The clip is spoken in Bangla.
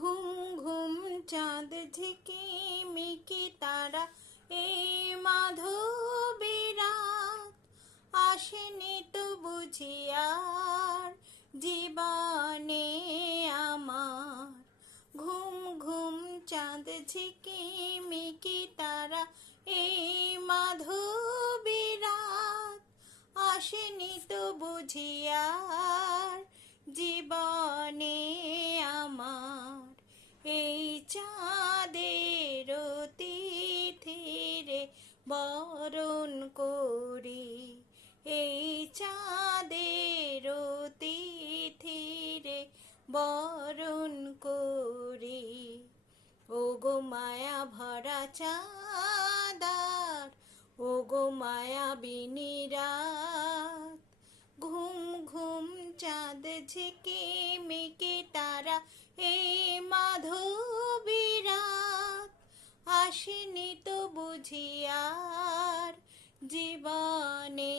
ঘুম ঘুম চাঁদ ঝিকিমিকি তারা, এই মাধবী রাত আসেনি তো বুঝি আর জীবনে আমার। ঘুম ঘুম চাঁদ ঝিকিমিকি তারা, এই মাধবী রাত আসেনি তো বুঝি আর জীবনে আমার। এই চাঁদের তিথিরে বরণ করি, এই চাঁদের তিথিরে বরণ করি। ওগো মায়া ভরা চাঁদার, ওগো মায়াবিনী রাত, ঘুম ঘুম চাঁদ ঝিকিমিকি তারা, এই মাধবী রাত আসেনি তো বুঝি আর জীবনে